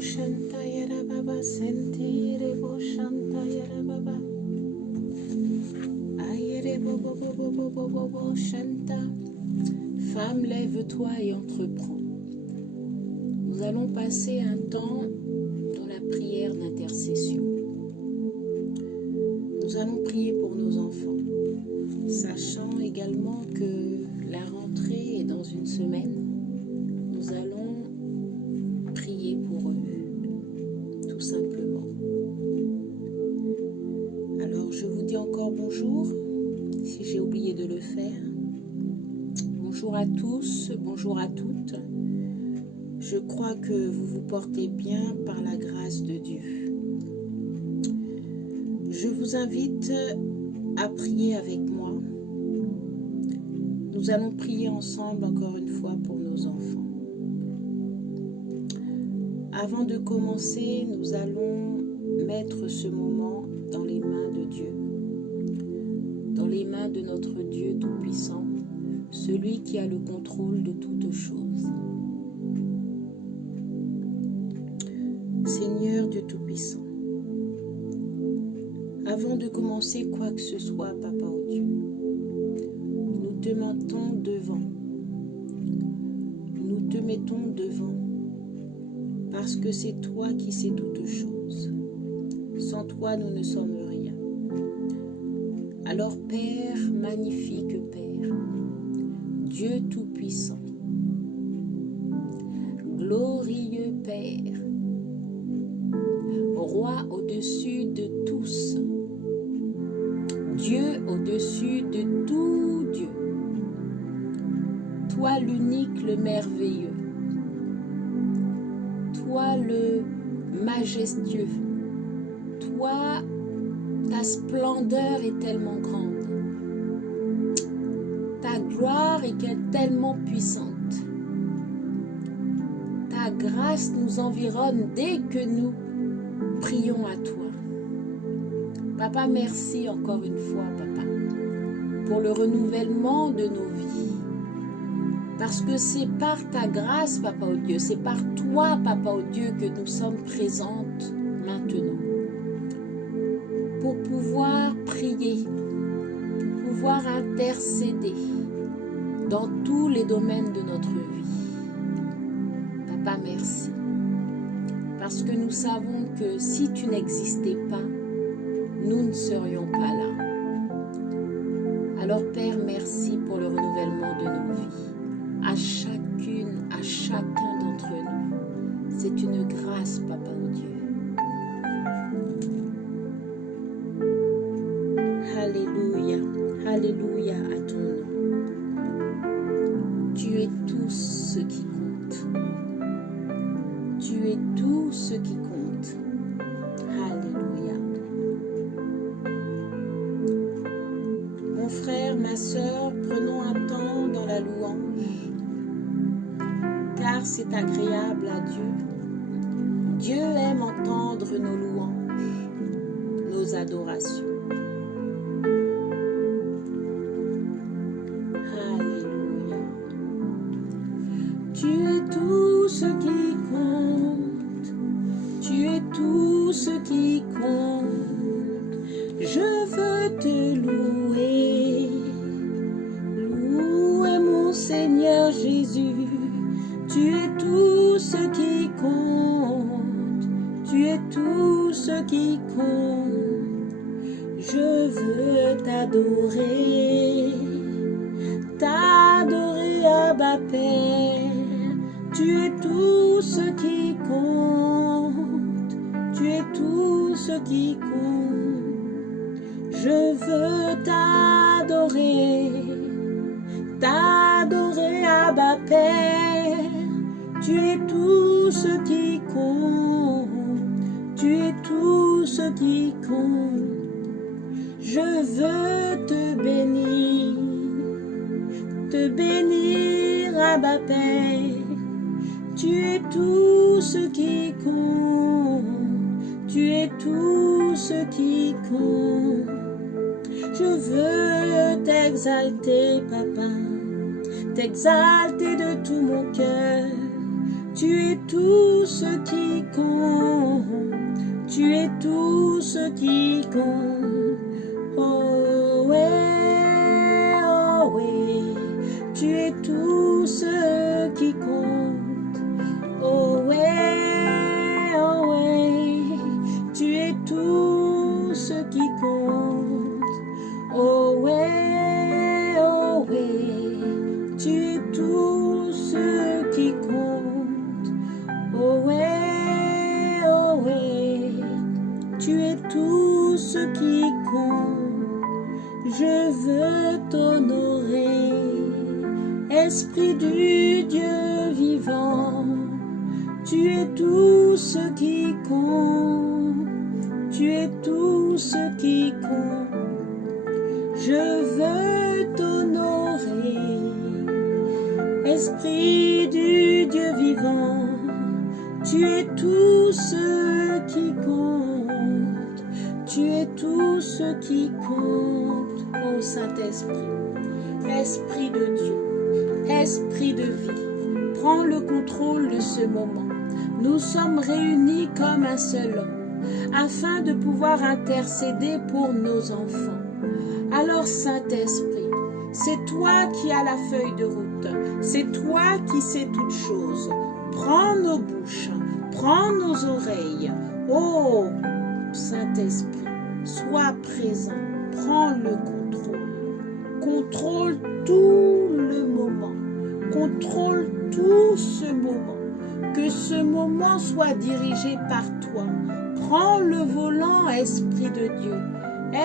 shanta yara baba sentire bo shanta yara baba ayere bo bo bo bo bo bo bo bo shanta. Femme, lève-toi et entreprends. Nous allons passer un temps dans la prière d'intercession. Nous allons prier pour nos enfants, sachant également que la rentrée est dans une semaine. Nous allons prier pour eux, tout simplement. Alors, je vous dis encore bonjour, si j'ai oublié de le faire. Bonjour à tous, bonjour à toutes. Je crois que vous vous portez bien par la grâce de Dieu. Je vous invite à prier avec moi. Nous allons prier ensemble encore une fois pour nos enfants. Avant de commencer, nous allons mettre ce moment dans les mains de Dieu, dans les mains de notre Dieu Tout-Puissant, celui qui a le contrôle de toutes choses. Seigneur Dieu Tout-Puissant, avant de commencer quoi que ce soit, Papa au Dieu, nous te mettons devant. Nous te mettons devant parce que c'est toi qui sais toutes choses. Sans toi, nous ne sommes rien. Alors Père, magnifique Père, Dieu Tout-Puissant, glorieux Père, Roi au-dessus de tous, Dieu au-dessus de tout Dieu, toi l'unique, le merveilleux, toi le majestueux, toi, ta splendeur est tellement grande, ta gloire est tellement puissante, ta grâce nous environne dès que nous prions à toi. Papa, merci encore une fois, Papa, pour le renouvellement de nos vies. Parce que c'est par ta grâce, Papa au Dieu, c'est par toi, Papa au Dieu, que nous sommes présentes maintenant. Pour pouvoir prier, pour pouvoir intercéder dans tous les domaines de notre vie. Papa, merci. Parce que nous savons que si tu n'existais pas, nous ne serions pas là. Alors Père, merci pour le renouvellement de nos vies. À chacune, à chacun d'entre nous. C'est une grâce, Papa au Dieu. Alléluia, alléluia à ton nom. Tu es tout ce qui compte. Tu es tout ce qui compte. Alléluia. Mon frère, ma sœur, prenons un temps dans la louange, car c'est agréable à Dieu. Dieu aime entendre nos louanges, nos adorations. Alléluia. Tu es tout ce qui compte. Tu es tout ce qui compte. Je veux te louer. Louer mon Seigneur Jésus. Tu es tout ce qui compte. Tu es tout ce qui compte. Je veux t'adorer. T'adorer, Abba Père. Tu es tout ce qui compte. Tu es tout ce qui compte. Je veux t'adorer. T'adorer, Abba Père. Tu es tout ce qui compte. Tu es tout ce qui compte. Je veux te bénir, Abba Père. Tu es tout ce qui compte. Tu es tout ce qui compte. Je veux t'exalter, Papa, t'exalter de tout mon cœur. Tu es tout ce qui compte. Tu es tout ce qui compte. Oh ouais, oh ouais. Tu es tout ce qui compte. Oh ouais, oh ouais. Tu es tout ce qui compte. Oh ouais, oh ouais. Tu es tout ce qui compte. Oh ouais, oh ouais. Tu es tout ce qui compte. Je veux t'honorer, Esprit du Dieu vivant. Tu es tout ce qui compte. Tu es tout ce qui compte. Je veux t'honorer, Esprit du Dieu vivant. Tu es tout ce qui compte. Tu es tout ce qui compte. Ô Saint-Esprit, Esprit de Dieu, Esprit de vie, prends le contrôle de ce moment. Nous sommes réunis comme un seul homme, afin de pouvoir intercéder pour nos enfants. Alors Saint-Esprit, c'est toi qui as la feuille de route, c'est toi qui sais toutes choses. Prends nos bouches, prends nos oreilles. Oh Saint-Esprit, sois présent, prends le contrôle. Contrôle tout le moment, contrôle tout ce moment. Que ce moment soit dirigé par toi. Prends le volant, Esprit de Dieu,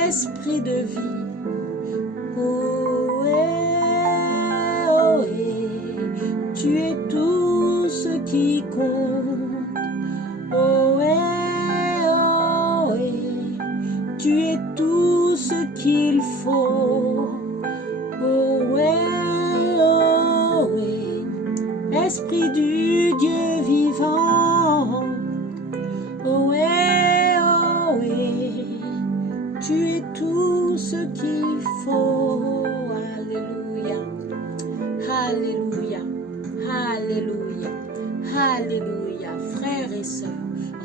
Esprit de vie. Oh, tu es tout ce qui compte. Oh, tu es tout ce qu'il faut. Oh, Esprit du Dieu vivant. Oh, tu es tout ce qu'il faut. Alléluia. Alléluia. Alléluia. Alléluia. Frères et sœurs,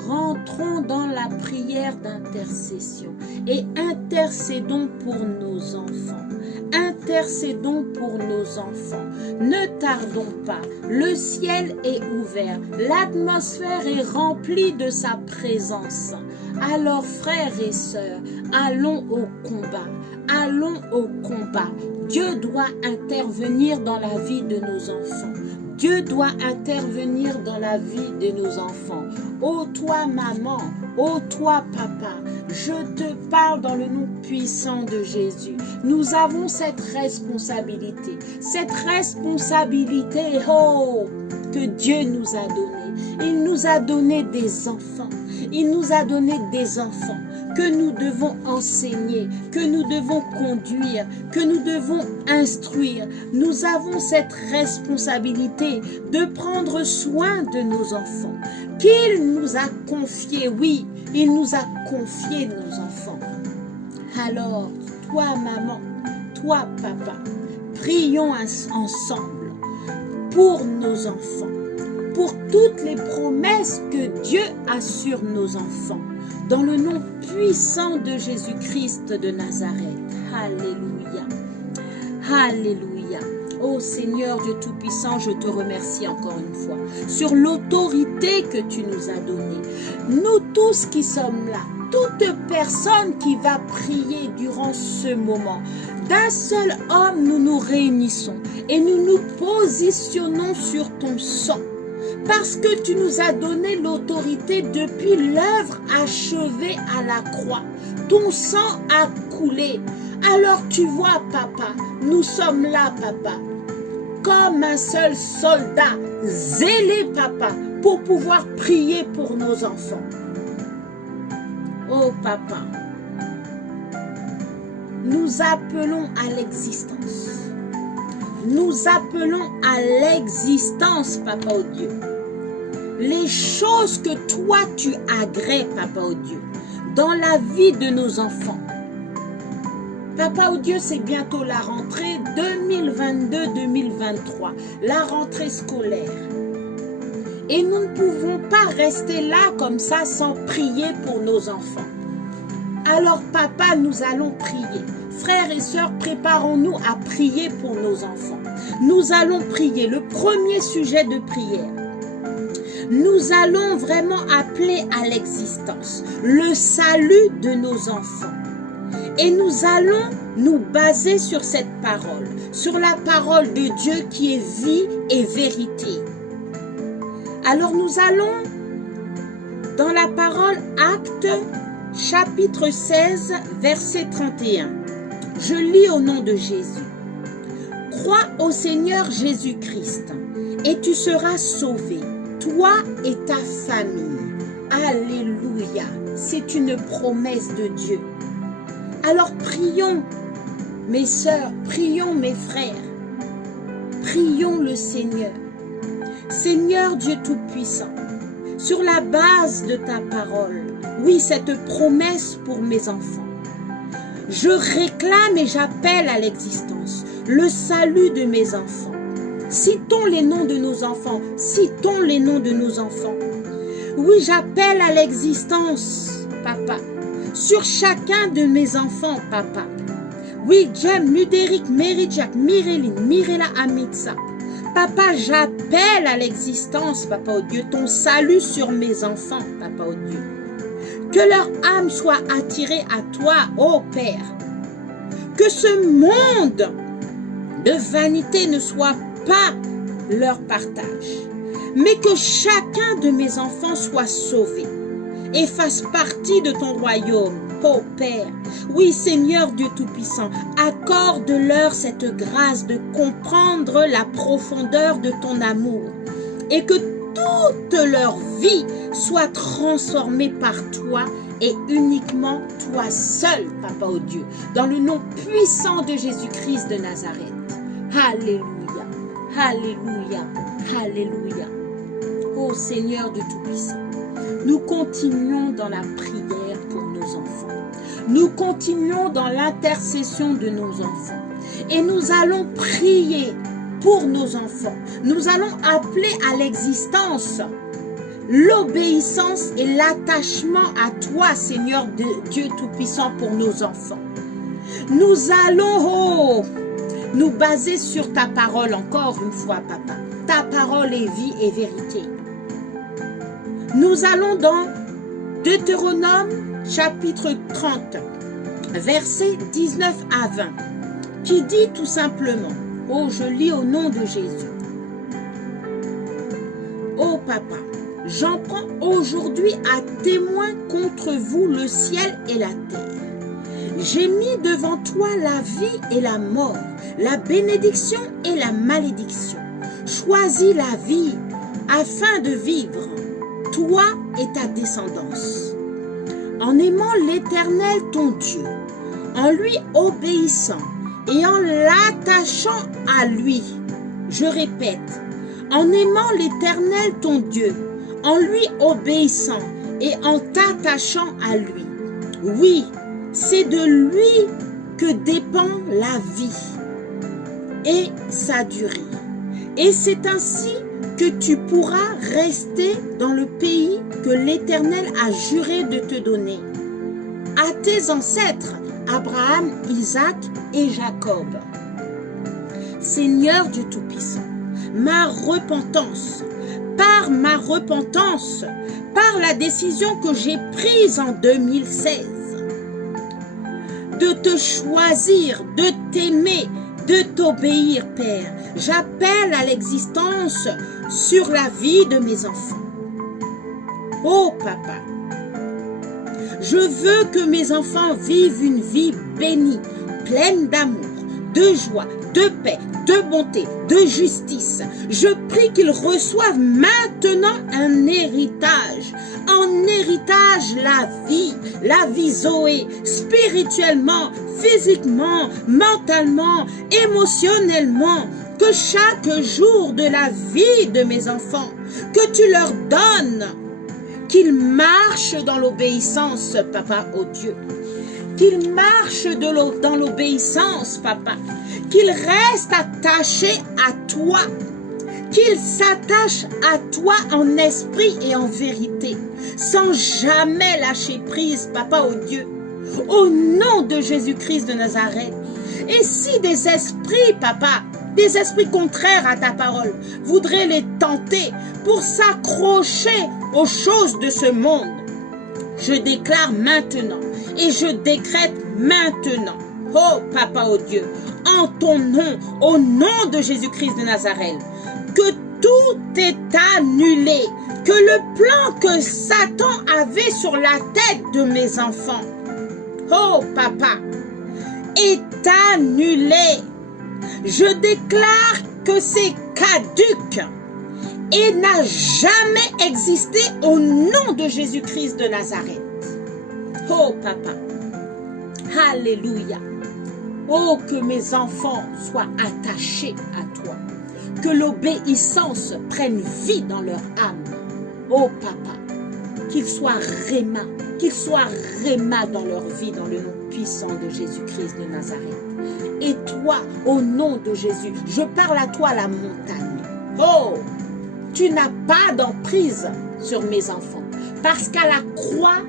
rentrons dans la prière d'intercession et intercédons pour nos enfants. Intercédons pour nos enfants. Ne tardons pas. Le ciel est ouvert. L'atmosphère est remplie de sa présence. Alors, frères et sœurs, allons au combat. Allons au combat. Dieu doit intervenir dans la vie de nos enfants. Dieu doit intervenir dans la vie de nos enfants. Ô toi, maman, ô toi, papa, je te parle dans le nom puissant de Jésus. Nous avons cette responsabilité. Cette responsabilité, oh, que Dieu nous a donnée. Il nous a donné des enfants. Il nous a donné des enfants que nous devons enseigner, que nous devons conduire, que nous devons instruire. Nous avons cette responsabilité de prendre soin de nos enfants, qu'il nous a confiés. Oui, il nous a confié nos enfants. Alors, toi maman, toi papa, prions ensemble pour nos enfants, pour toutes les promesses que Dieu a sur nos enfants. Dans le nom puissant de Jésus-Christ de Nazareth. Alléluia. Alléluia. Ô Seigneur Dieu Tout-Puissant, je te remercie encore une fois sur l'autorité que tu nous as donnée. Nous tous qui sommes là, toute personne qui va prier durant ce moment, d'un seul homme nous nous réunissons et nous nous positionnons sur ton sang. Parce que tu nous as donné l'autorité depuis l'œuvre achevée à la croix. Ton sang a coulé. Alors tu vois, papa, nous sommes là, papa, comme un seul soldat, zélé, papa, pour pouvoir prier pour nos enfants. Oh, papa, nous appelons à l'existence. Nous appelons à l'existence, Papa au Dieu, les choses que toi tu agrées, Papa au Dieu, dans la vie de nos enfants. Papa au Dieu, c'est bientôt la rentrée 2022-2023, la rentrée scolaire. Et nous ne pouvons pas rester là comme ça sans prier pour nos enfants. Alors papa, nous allons prier. Frères et sœurs, préparons-nous à prier pour nos enfants. Nous allons prier. Le premier sujet de prière. Nous allons vraiment appeler à l'existence le salut de nos enfants. Et nous allons nous baser sur cette parole, sur la parole de Dieu qui est vie et vérité. Alors nous allons dans la parole Actes chapitre 16 verset 31. Je lis au nom de Jésus. Crois au Seigneur Jésus-Christ et tu seras sauvé, toi et ta famille. Alléluia. C'est une promesse de Dieu. Alors prions, mes sœurs, prions mes frères, prions le Seigneur. Seigneur Dieu Tout-Puissant, sur la base de ta parole, oui, cette promesse pour mes enfants, je réclame et j'appelle à l'existence le salut de mes enfants. Citons les noms de nos enfants, citons les noms de nos enfants. Oui, j'appelle à l'existence, papa, sur chacun de mes enfants, papa. Oui, Jem, Mudéric, Méridjak, Mireline, Mirella Amitsa. Papa, j'appelle à l'existence, papa oh Dieu, ton salut sur mes enfants, papa oh Dieu. Que leur âme soit attirée à toi, ô Père. Que ce monde de vanité ne soit pas leur partage, mais que chacun de mes enfants soit sauvé et fasse partie de ton royaume, ô Père. Oui, Seigneur Dieu Tout-Puissant, accorde-leur cette grâce de comprendre la profondeur de ton amour et que toute leur vie soit transformée par toi et uniquement toi seul, Papa oh Dieu, dans le nom puissant de Jésus-Christ de Nazareth. Alléluia, alléluia, alléluia. Ô Seigneur Dieu Tout-Puissant, nous continuons dans la prière pour nos enfants. Nous continuons dans l'intercession de nos enfants. Et nous allons prier pour nos enfants. Nous allons appeler à l'existence l'obéissance et l'attachement à toi, Seigneur Dieu Tout-Puissant, pour nos enfants. Nous allons nous baser sur ta parole encore une fois, Papa. Ta parole est vie et vérité. Nous allons dans Deutéronome chapitre 30, versets 19 à 20, qui dit tout simplement, oh, je lis au nom de Jésus. Oh papa, j'en prends aujourd'hui à témoin contre vous le ciel et la terre. J'ai mis devant toi la vie et la mort, la bénédiction et la malédiction. Choisis la vie afin de vivre, toi et ta descendance. En aimant l'Éternel ton Dieu, en lui obéissant et en l'attachant à lui. Je répète, en aimant l'Éternel ton Dieu, en lui obéissant et en t'attachant à lui. Oui, c'est de lui que dépend la vie et sa durée. Et c'est ainsi que tu pourras rester dans le pays que l'Éternel a juré de te donner à tes ancêtres, Abraham, Isaac et Jacob. Seigneur Dieu Tout-Puissant, par ma repentance, par la décision que j'ai prise en 2016, de te choisir, de t'aimer, de t'obéir, Père, j'appelle à l'existence sur la vie de mes enfants. Oh Papa, je veux que mes enfants vivent une vie bénie, pleine d'amour, de joie, de paix, de bonté, de justice. Je prie qu'ils reçoivent maintenant un héritage. En héritage, la vie Zoé, spirituellement, physiquement, mentalement, émotionnellement. Que chaque jour de la vie de mes enfants, que tu leur donnes, qu'ils marchent dans l'obéissance, Papa, oh Dieu. Qu'ils marchent dans l'obéissance, Papa. Qu'ils restent attachés à toi. qu'ils s'attachent à toi en esprit et en vérité, sans jamais lâcher prise, Papa, oh Dieu, au nom de Jésus-Christ de Nazareth. Et si des esprits, Papa, des esprits contraires à ta parole, voudraient les tenter pour s'accrocher aux choses de ce monde, je déclare maintenant et je décrète maintenant, oh Papa, oh Dieu, en ton nom, au nom de Jésus-Christ de Nazareth, que tout est annulé, que le plan que Satan avait sur la tête de mes enfants, oh Papa, est annulé. Je déclare que c'est caduc et n'a jamais existé au nom de Jésus-Christ de Nazareth. Oh Papa, alléluia. Oh, que mes enfants soient attachés à toi, que l'obéissance prenne vie dans leur âme. Oh Papa, qu'ils soient réma dans leur vie dans le nom puissant de Jésus-Christ de Nazareth. Et toi, au nom de Jésus, je parle à toi la montagne. Oh, tu n'as pas d'emprise sur mes enfants, parce qu'à la croix,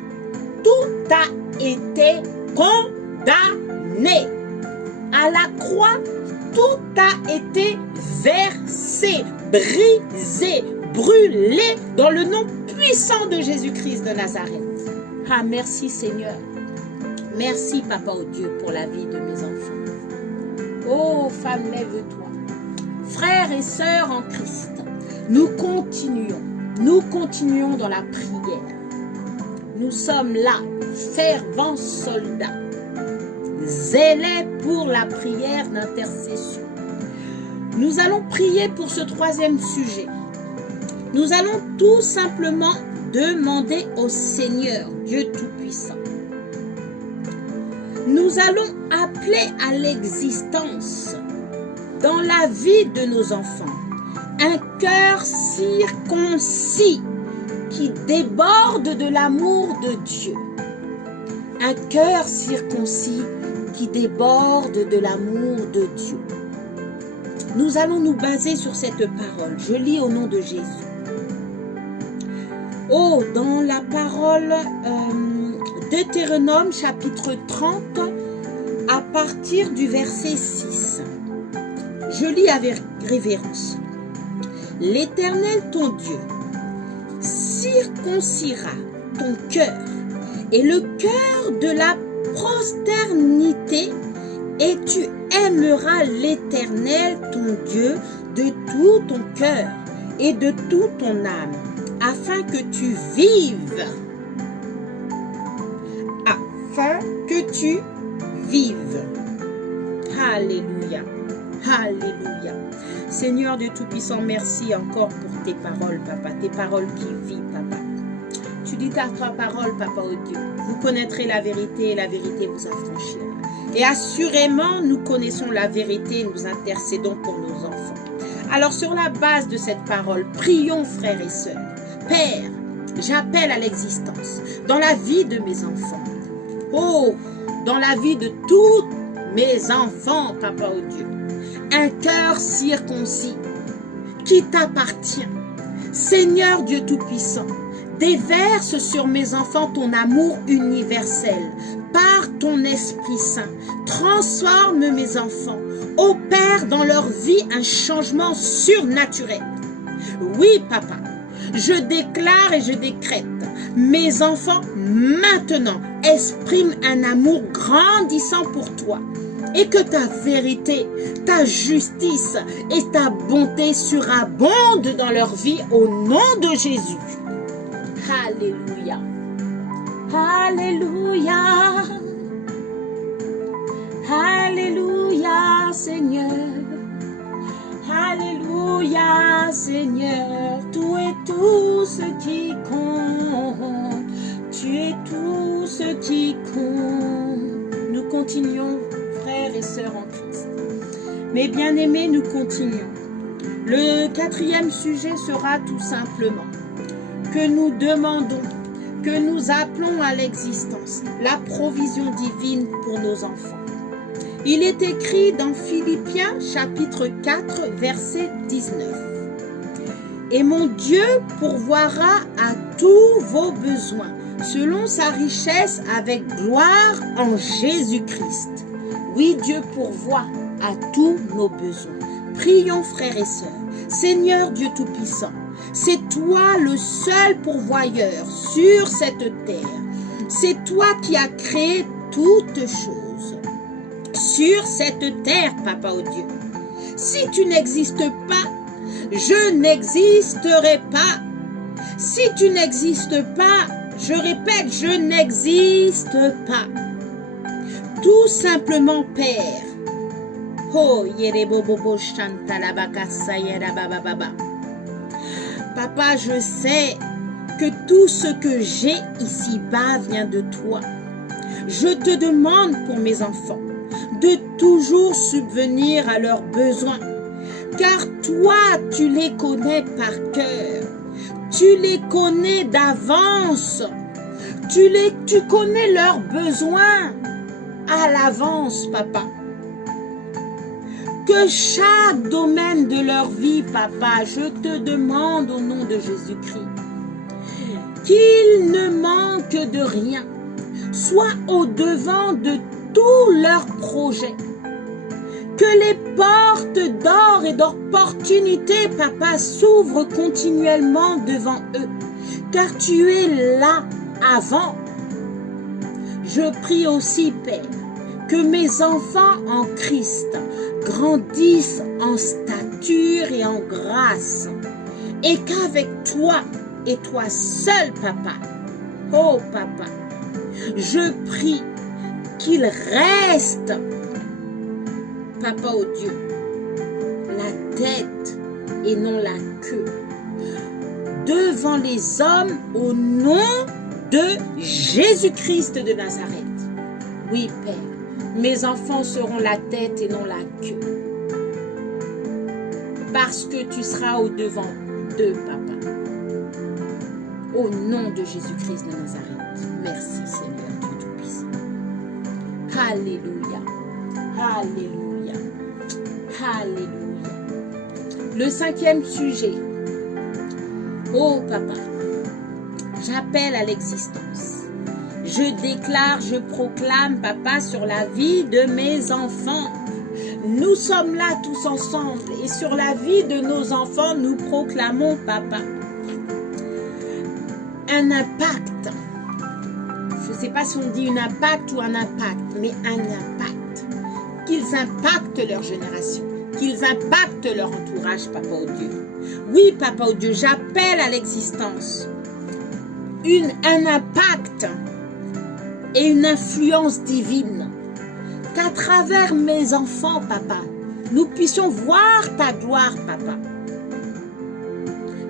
tout a été condamné. À la croix, tout a été versé, brisé, brûlé dans le nom puissant de Jésus-Christ de Nazareth. Ah, merci Seigneur. Merci Papa, oh Dieu, pour la vie de mes enfants. Oh, femme, lève-toi. Frères et sœurs en Christ, nous continuons dans la prière. Nous sommes là, fervents soldats, zélés pour la prière d'intercession. Nous allons prier pour ce troisième sujet. Nous allons tout simplement demander au Seigneur, Dieu Tout-Puissant. Nous allons appeler à l'existence dans la vie de nos enfants un cœur circoncis qui déborde de l'amour de Dieu. Un cœur circoncis qui déborde de l'amour de Dieu. Nous allons nous baser sur cette parole. Je lis au nom de Jésus. Oh, dans la parole Deutéronome chapitre 30, à partir du verset 6. Je lis avec révérence. L'Éternel ton Dieu circoncira ton cœur et le cœur de la prosternité, et tu aimeras l'Éternel ton Dieu de tout ton cœur et de toute ton âme, afin que tu vives. Afin que tu vives. Alléluia. Alléluia. Seigneur Dieu Tout-Puissant, merci encore pour tes paroles, Papa. Tes paroles qui vivent, Papa. Tu dis ta parole, Papa, oh Dieu. Vous connaîtrez la vérité et la vérité vous affranchira. Et assurément, nous connaissons la vérité et nous intercédons pour nos enfants. Alors, sur la base de cette parole, prions, frères et sœurs. Père, j'appelle à l'existence dans la vie de mes enfants. Oh, dans la vie de tous mes enfants, Papa, oh Dieu. Un cœur circoncis qui t'appartient. Seigneur Dieu Tout-Puissant, déverse sur mes enfants ton amour universel par ton Esprit Saint. Transforme mes enfants. Opère dans leur vie un changement surnaturel. Oui, Papa, je déclare et je décrète. Mes enfants, maintenant, expriment un amour grandissant pour toi. Et que ta vérité, ta justice et ta bonté surabondent dans leur vie au nom de Jésus. Alléluia. Alléluia. Alléluia, Seigneur. Alléluia, Seigneur. Tu es tout ce qui compte. Tu es tout ce qui compte. Nous continuons, frères et sœurs en Christ. Mes bien-aimés, nous continuons. Le quatrième sujet sera tout simplement que nous demandons, que nous appelons à l'existence la provision divine pour nos enfants. Il est écrit dans Philippiens chapitre 4 verset 19. Et mon Dieu pourvoira à tous vos besoins, selon sa richesse avec gloire en Jésus-Christ. Oui, Dieu pourvoit à tous nos besoins. Prions, frères et sœurs. Seigneur Dieu Tout-Puissant, c'est toi le seul pourvoyeur sur cette terre. C'est toi qui as créé toutes choses sur cette terre, Papa oh Dieu. Si tu n'existes pas, je n'existerai pas. Si tu n'existes pas, je répète, je n'existe pas. Tout simplement, Père. Oh, yerebobobo chantalabakasa yerabababa. Papa, je sais que tout ce que j'ai ici-bas vient de toi. Je te demande pour mes enfants de toujours subvenir à leurs besoins, car toi, tu les connais par cœur. Tu les connais d'avance. Tu connais leurs besoins à l'avance, Papa. Que chaque domaine de leur vie, Papa, je te demande au nom de Jésus-Christ, qu'ils ne manquent de rien, soient au-devant de tous leurs projets. Que les portes d'or et d'opportunités, Papa, s'ouvrent continuellement devant eux, car tu es là avant. Je prie aussi, Père, que mes enfants en Christ grandissent en stature et en grâce, et qu'avec toi et toi seul, Papa, oh Papa, je prie qu'ils restent, Papa oh Dieu, la tête et non la queue, devant les hommes au nom de Jésus-Christ de Nazareth. Oui, Père, mes enfants seront la tête et non la queue, parce que tu seras au-devant d'eux, Papa. Au nom de Jésus-Christ de Nazareth. Merci, Seigneur Dieu Tout-Puissant. Alléluia. Alléluia. Alléluia. Le 5e sujet. Oh, Papa, j'appelle à l'existence. Je déclare, je proclame, Papa, sur la vie de mes enfants. Nous sommes là tous ensemble et sur la vie de nos enfants, nous proclamons, Papa, un impact. Je ne sais pas si on dit un impact ou un impact, mais un impact. Qu'ils impactent leur génération, qu'ils impactent leur entourage, Papa oh Dieu. Oui, Papa oh Dieu, j'appelle à l'existence un impact et une influence divine. Qu'à travers mes enfants, Papa, nous puissions voir ta gloire, Papa.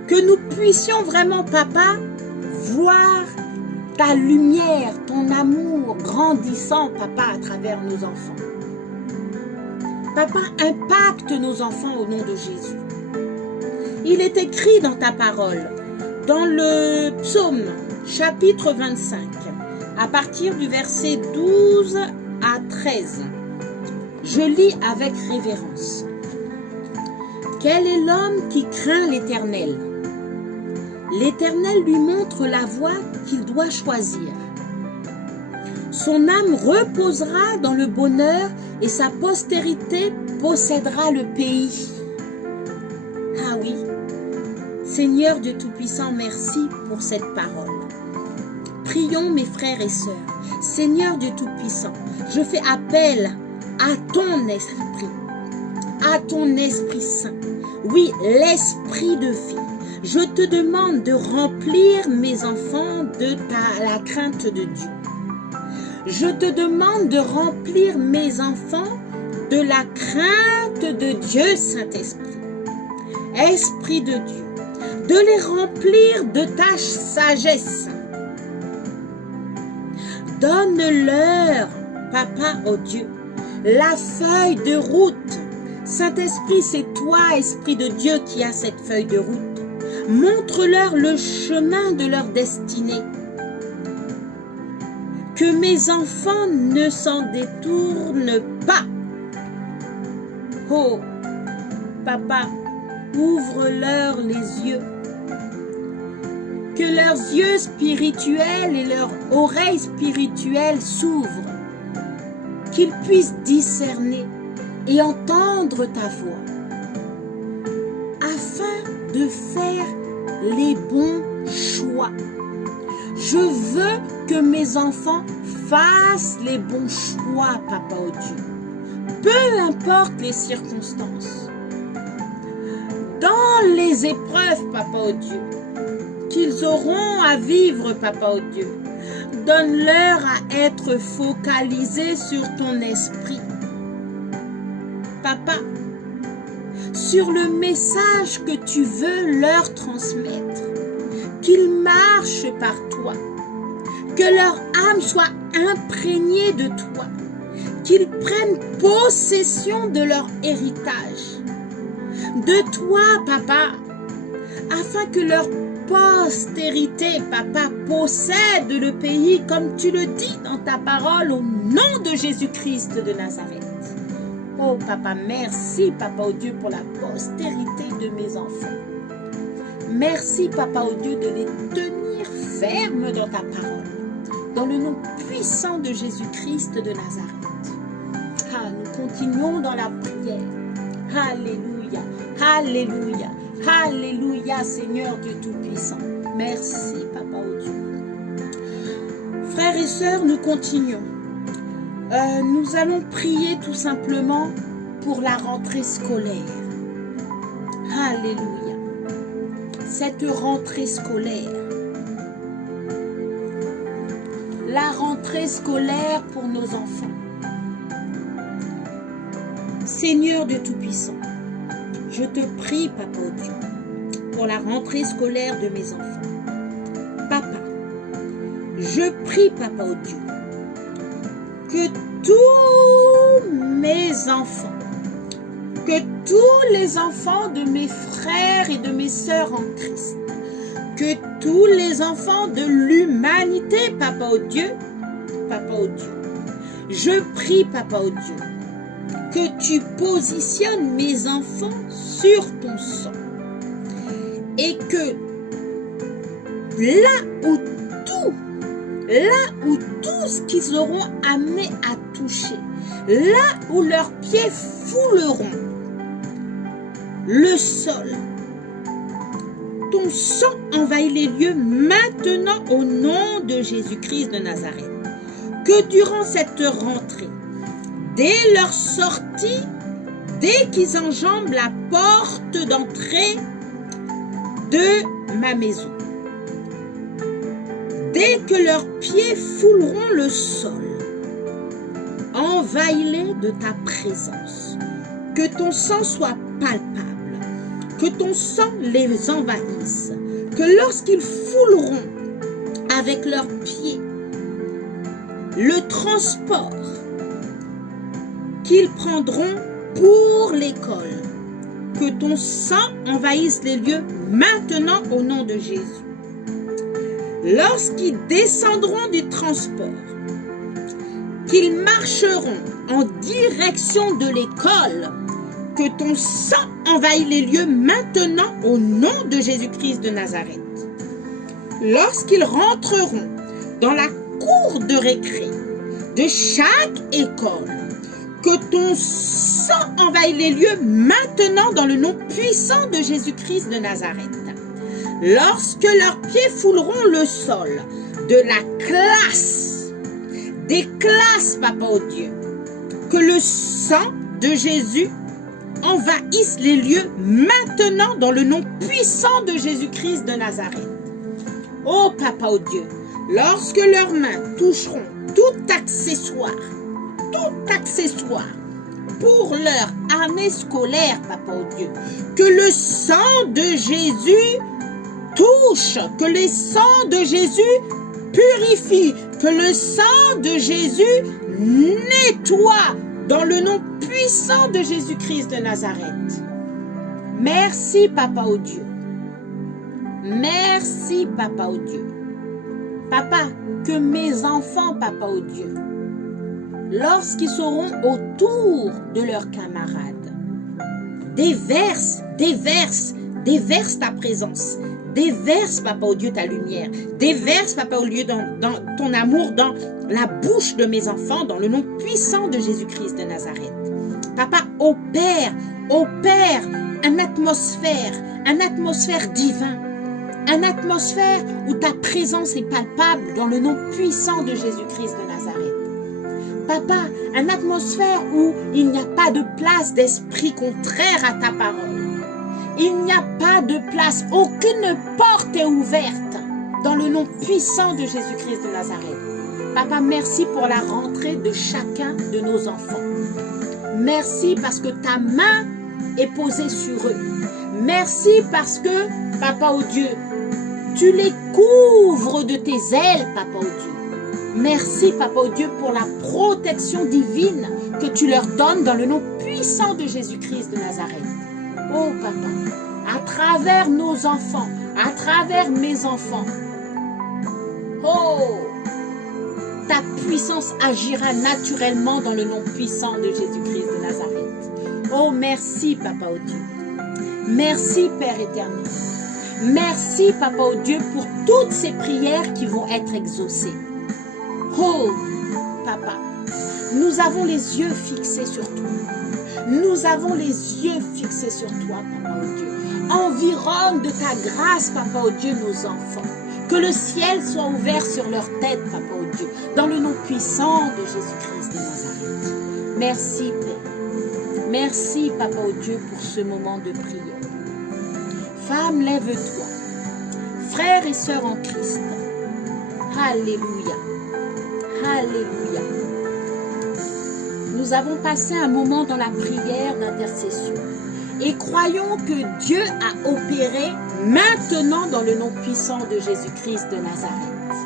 Que nous puissions vraiment, Papa, voir ta lumière, ton amour grandissant, Papa, à travers nos enfants. Papa, impacte nos enfants au nom de Jésus. Il est écrit dans ta parole, dans le psaume, chapitre 25, à partir du verset 12 à 13. Je lis avec révérence. Quel est l'homme qui craint l'Éternel? L'Éternel lui montre la voie qu'il doit choisir. Son âme reposera dans le bonheur et sa postérité possédera le pays. Ah oui, Seigneur Dieu Tout-Puissant, merci pour cette parole. Prions mes frères et sœurs. Seigneur Dieu Tout-Puissant, je fais appel à ton Esprit Saint. Oui, l'Esprit de vie. Je te demande de remplir mes enfants de la crainte de Dieu. Je te demande de remplir mes enfants de la crainte de Dieu, Saint-Esprit. Esprit de Dieu, de les remplir de ta sagesse. Donne-leur, Papa, oh Dieu, la feuille de route. Saint-Esprit, c'est toi, Esprit de Dieu, qui as cette feuille de route. Montre-leur le chemin de leur destinée. Que mes enfants ne s'en détournent pas. Oh, Papa, Ouvre-leur les yeux. Que leurs yeux spirituels et leurs oreilles spirituelles s'ouvrent. Qu'ils puissent discerner et entendre ta voix. Afin de faire les bons choix. Je veux que mes enfants fassent les bons choix, Papa oh Dieu. Peu importe les circonstances. Dans les épreuves, Papa oh Dieu, qu'ils auront à vivre, Papa oh Dieu, donne-leur à être focalisés sur ton esprit. Papa, sur le message que tu veux leur transmettre, qu'ils marchent par toi, que leur âme soit imprégnée de toi, qu'ils prennent possession de leur héritage, de toi, Papa, afin que leur postérité, Papa, possède le pays comme tu le dis dans ta parole au nom de Jésus-Christ de Nazareth. Oh Papa, merci Papa oh Dieu pour la postérité de mes enfants. Merci Papa oh Dieu de les tenir fermes dans ta parole. Dans le nom puissant de Jésus-Christ de Nazareth. Ah, nous continuons dans la prière. Alléluia, alléluia, alléluia Seigneur Dieu Tout-Puissant. Merci Papa oh Dieu. Frères et sœurs, nous continuons. Nous allons prier tout simplement pour la rentrée scolaire. Alléluia. Cette rentrée scolaire. La rentrée scolaire pour nos enfants. Seigneur de Tout-Puissant, je te prie, Papa oh Dieu, pour la rentrée scolaire de mes enfants. Papa, je prie, Papa oh Dieu, que tous mes enfants, que tous les enfants de mes frères et de mes sœurs en Christ, que tous les enfants de l'humanité, Papa oh Dieu, je prie, Papa oh Dieu, que tu positionnes mes enfants sur ton sang et que là où tout ce qu'ils auront amené à toucher, là où leurs pieds fouleront le sol, ton sang envahit les lieux maintenant au nom de Jésus-Christ de Nazareth. Que durant cette rentrée, dès leur sortie, dès qu'ils enjambent la porte d'entrée de ma maison, dès que leurs pieds fouleront le sol, envahis-les de ta présence. Que ton sang soit palpable, que ton sang les envahisse, que lorsqu'ils fouleront avec leurs pieds le transport qu'ils prendront pour l'école, que ton sang envahisse les lieux maintenant au nom de Jésus. Lorsqu'ils descendront du transport, qu'ils marcheront en direction de l'école, que ton sang envahisse les lieux maintenant au nom de Jésus-Christ de Nazareth. Lorsqu'ils rentreront dans la cour de récré de chaque école, que ton sang envahisse les lieux maintenant dans le nom puissant de Jésus-Christ de Nazareth. Lorsque leurs pieds fouleront le sol de la classe, des classes, Papa oh Dieu, que le sang de Jésus envahisse les lieux maintenant dans le nom puissant de Jésus-Christ de Nazareth. Oh Papa oh Dieu, lorsque leurs mains toucheront tout accessoire pour leur année scolaire, Papa oh Dieu, que le sang de Jésus touche, que le sang de Jésus purifie, que le sang de Jésus nettoie dans le nom puissant de Jésus-Christ de Nazareth. Merci Papa oh Dieu. Merci Papa oh Dieu. Papa, que mes enfants, Papa oh Dieu, lorsqu'ils seront autour de leurs camarades, Déverse, déverse, déverse ta présence. Déverse, Papa, au Dieu, ta lumière. Déverse, Papa, au Dieu, dans ton amour, dans la bouche de mes enfants, dans le nom puissant de Jésus-Christ de Nazareth. Papa, opère une atmosphère divine, une atmosphère où ta présence est palpable dans le nom puissant de Jésus-Christ de Nazareth. Papa, une atmosphère où il n'y a pas de place d'esprit contraire à ta parole. Il n'y a pas de place, aucune porte est ouverte dans le nom puissant de Jésus-Christ de Nazareth. Papa, merci pour la rentrée de chacun de nos enfants. Merci parce que ta main est posée sur eux. Merci parce que, Papa au Dieu, tu les couvres de tes ailes, Papa au Dieu. Merci, Papa au Dieu, pour la protection divine que tu leur donnes dans le nom puissant de Jésus-Christ de Nazareth. Oh, Papa, à travers nos enfants, à travers mes enfants, oh, ta puissance agira naturellement dans le nom puissant de Jésus-Christ de Nazareth. Oh, merci, Papa au Dieu. Merci, Père éternel. Merci, Papa au Dieu, pour toutes ces prières qui vont être exaucées. Oh, Papa, nous avons les yeux fixés sur toi. Nous avons les yeux fixés sur toi, Papa au Dieu. Environne de ta grâce, Papa au Dieu, nos enfants. Que le ciel soit ouvert sur leur tête, Papa au Dieu, dans le nom puissant de Jésus-Christ de Nazareth. Merci, Père. Merci, Papa au Dieu, pour ce moment de prière. Femme, lève-toi. Frères et sœurs en Christ. Alléluia. Alléluia. Nous avons passé un moment dans la prière d'intercession et croyons que Dieu a opéré maintenant dans le nom puissant de Jésus-Christ de Nazareth.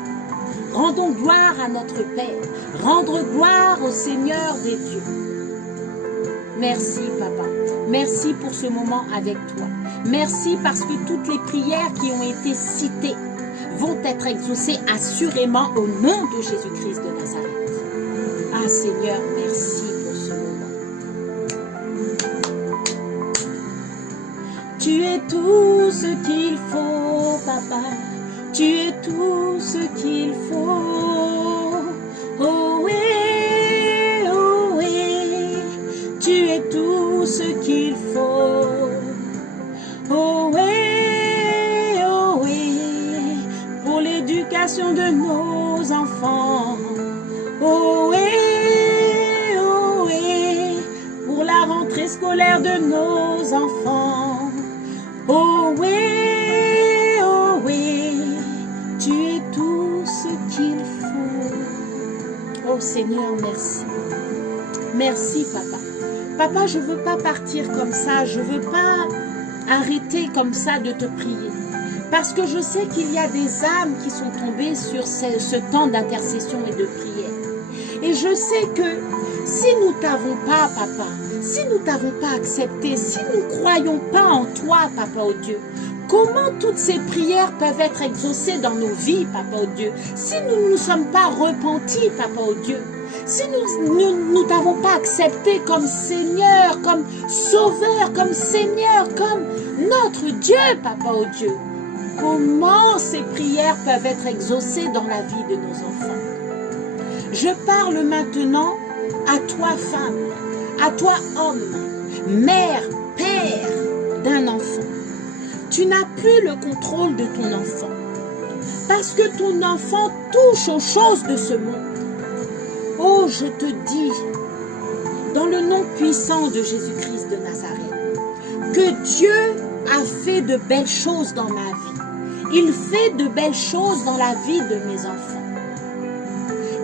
Rendons gloire à notre Père, rendre gloire au Seigneur des dieux. Merci, Papa. Merci pour ce moment avec toi. Merci parce que toutes les prières qui ont été citées vont être exaucées assurément au nom de Jésus-Christ de Nazareth. Ah Seigneur, merci pour ce moment. Tu es tout ce qu'il faut, Papa. Tu es tout ce qu'il faut. Oh oui, oh oui. Tu es tout ce qu'il faut. Oh oui, oh oui. Pour l'éducation de nos enfants. Oh oui, oh oui. Pour la rentrée scolaire de nos enfants. Oh oui, oh oui. Tu es tout ce qu'il faut. Oh Seigneur, merci. Merci, Papa. Papa, je ne veux pas partir comme ça. Je ne veux pas arrêter comme ça de te prier. Parce que je sais qu'il y a des âmes qui sont tombées sur ce temps d'intercession et de prière. Et je sais que si nous ne t'avons pas, Papa, si nous ne t'avons pas accepté, si nous ne croyons pas en toi, Papa au Dieu, comment toutes ces prières peuvent être exaucées dans nos vies, Papa au Dieu, si nous ne nous sommes pas repentis, Papa au Dieu, si nous ne t'avons pas accepté comme Seigneur, comme Sauveur, comme Seigneur, comme notre Dieu, Papa au Dieu, comment ces prières peuvent être exaucées dans la vie de nos enfants? Je parle maintenant à toi, femme, à toi, homme, mère, père d'un enfant. Tu n'as plus le contrôle de ton enfant parce que ton enfant touche aux choses de ce monde. Oh, je te dis, dans le nom puissant de Jésus-Christ de Nazareth, que Dieu a fait de belles choses dans ma vie. Il fait de belles choses dans la vie de mes enfants.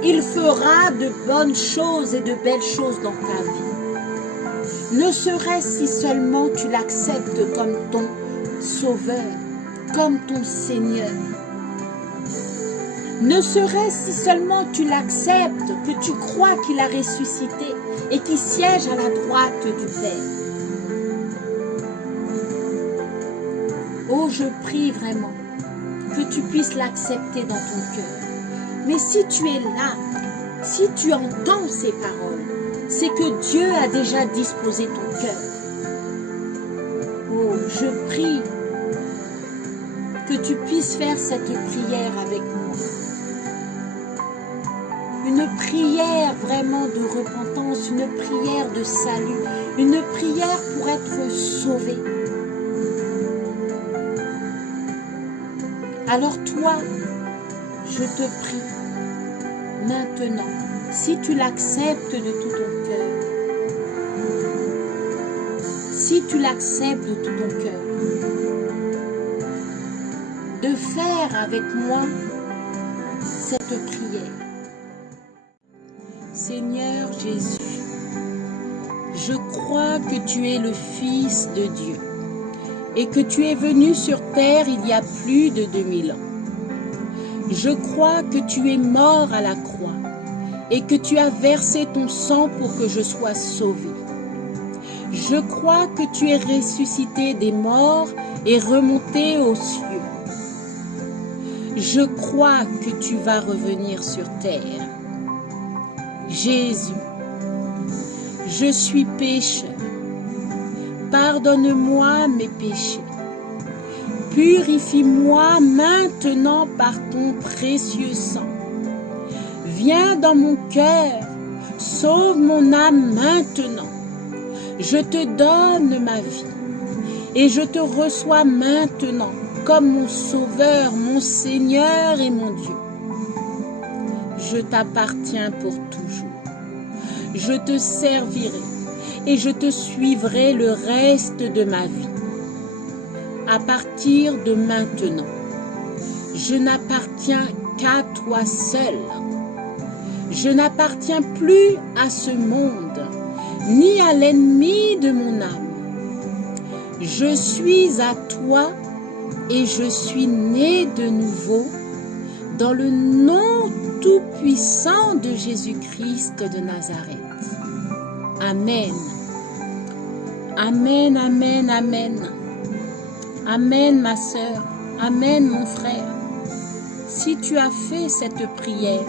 Il fera de bonnes choses et de belles choses dans ta vie. Ne serait-ce si seulement tu l'acceptes comme ton Sauveur, comme ton Seigneur. Ne serait-ce si seulement tu l'acceptes, que tu crois qu'il a ressuscité et qu'il siège à la droite du Père. Oh, je prie vraiment que tu puisses l'accepter dans ton cœur. Mais si tu es là, si tu entends ces paroles, c'est que Dieu a déjà disposé ton cœur. je prie que tu puisses faire cette prière avec moi. Une prière vraiment de repentance, une prière de salut, une prière pour être sauvé. Alors toi, je te prie, maintenant, si tu l'acceptes de tout ton cœur, si tu l'acceptes de tout ton cœur, de faire avec moi cette prière. Seigneur Jésus, je crois que tu es le Fils de Dieu et que tu es venu sur terre il y a plus de 2000 ans. Je crois que tu es mort à la croix et que tu as versé ton sang pour que je sois sauvé. Je crois que tu es ressuscité des morts et remonté aux cieux. Je crois que tu vas revenir sur terre. Jésus, je suis pécheur. Pardonne-moi mes péchés. Purifie-moi maintenant par ton précieux sang. Viens dans mon cœur, sauve mon âme maintenant. Je te donne ma vie et je te reçois maintenant comme mon Sauveur, mon Seigneur et mon Dieu. Je t'appartiens pour toujours. Je te servirai et je te suivrai le reste de ma vie. À partir de maintenant, je n'appartiens qu'à toi seul. Je n'appartiens plus à ce monde, ni à l'ennemi de mon âme. Je suis à toi et je suis né de nouveau dans le nom tout-puissant de Jésus-Christ de Nazareth. Amen. Amen, amen, amen. Amen, ma sœur. Amen, mon frère. Si tu as fait cette prière,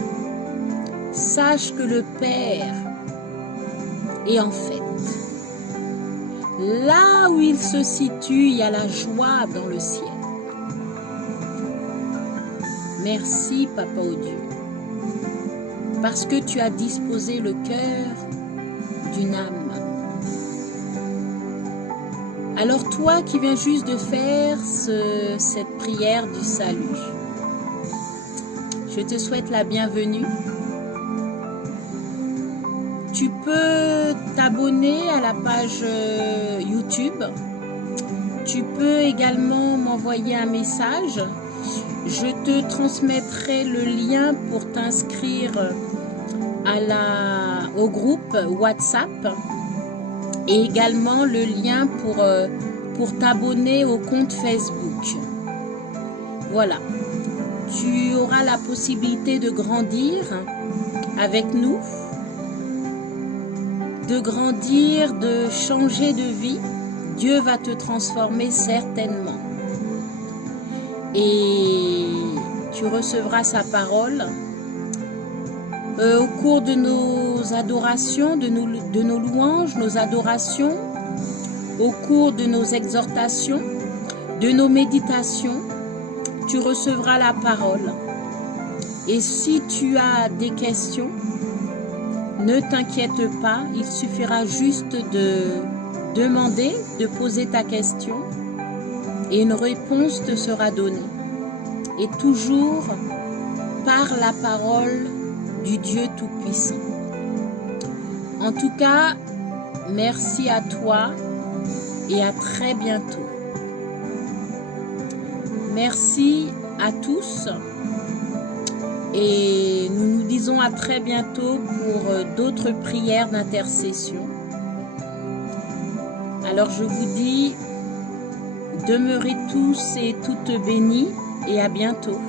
sache que le Père est en fait. Là où il se situe, il y a la joie dans le ciel. Merci, Papa au Dieu, parce que tu as disposé le cœur d'une âme. Alors toi qui viens juste de faire cette prière du salut, je te souhaite la bienvenue. Tu peux t'abonner à la page YouTube. Tu peux également m'envoyer un message. Je te transmettrai le lien pour t'inscrire au groupe WhatsApp et également le lien pour t'abonner au compte Facebook. Voilà. Tu auras la possibilité de grandir avec nous, de grandir, de changer de vie. Dieu va te transformer certainement. Et tu recevras sa parole au cours de nos adorations, de nos louanges, nos adorations, au cours de nos exhortations, de nos méditations. Tu recevras la parole. Et si tu as des questions, ne t'inquiète pas, il suffira juste de demander, de poser ta question et une réponse te sera donnée. Et toujours par la parole du Dieu Tout-Puissant. En tout cas, merci à toi et à très bientôt. Merci à tous et nous nous disons à très bientôt pour d'autres prières d'intercession. Alors je vous dis, demeurez tous et toutes bénis et à bientôt.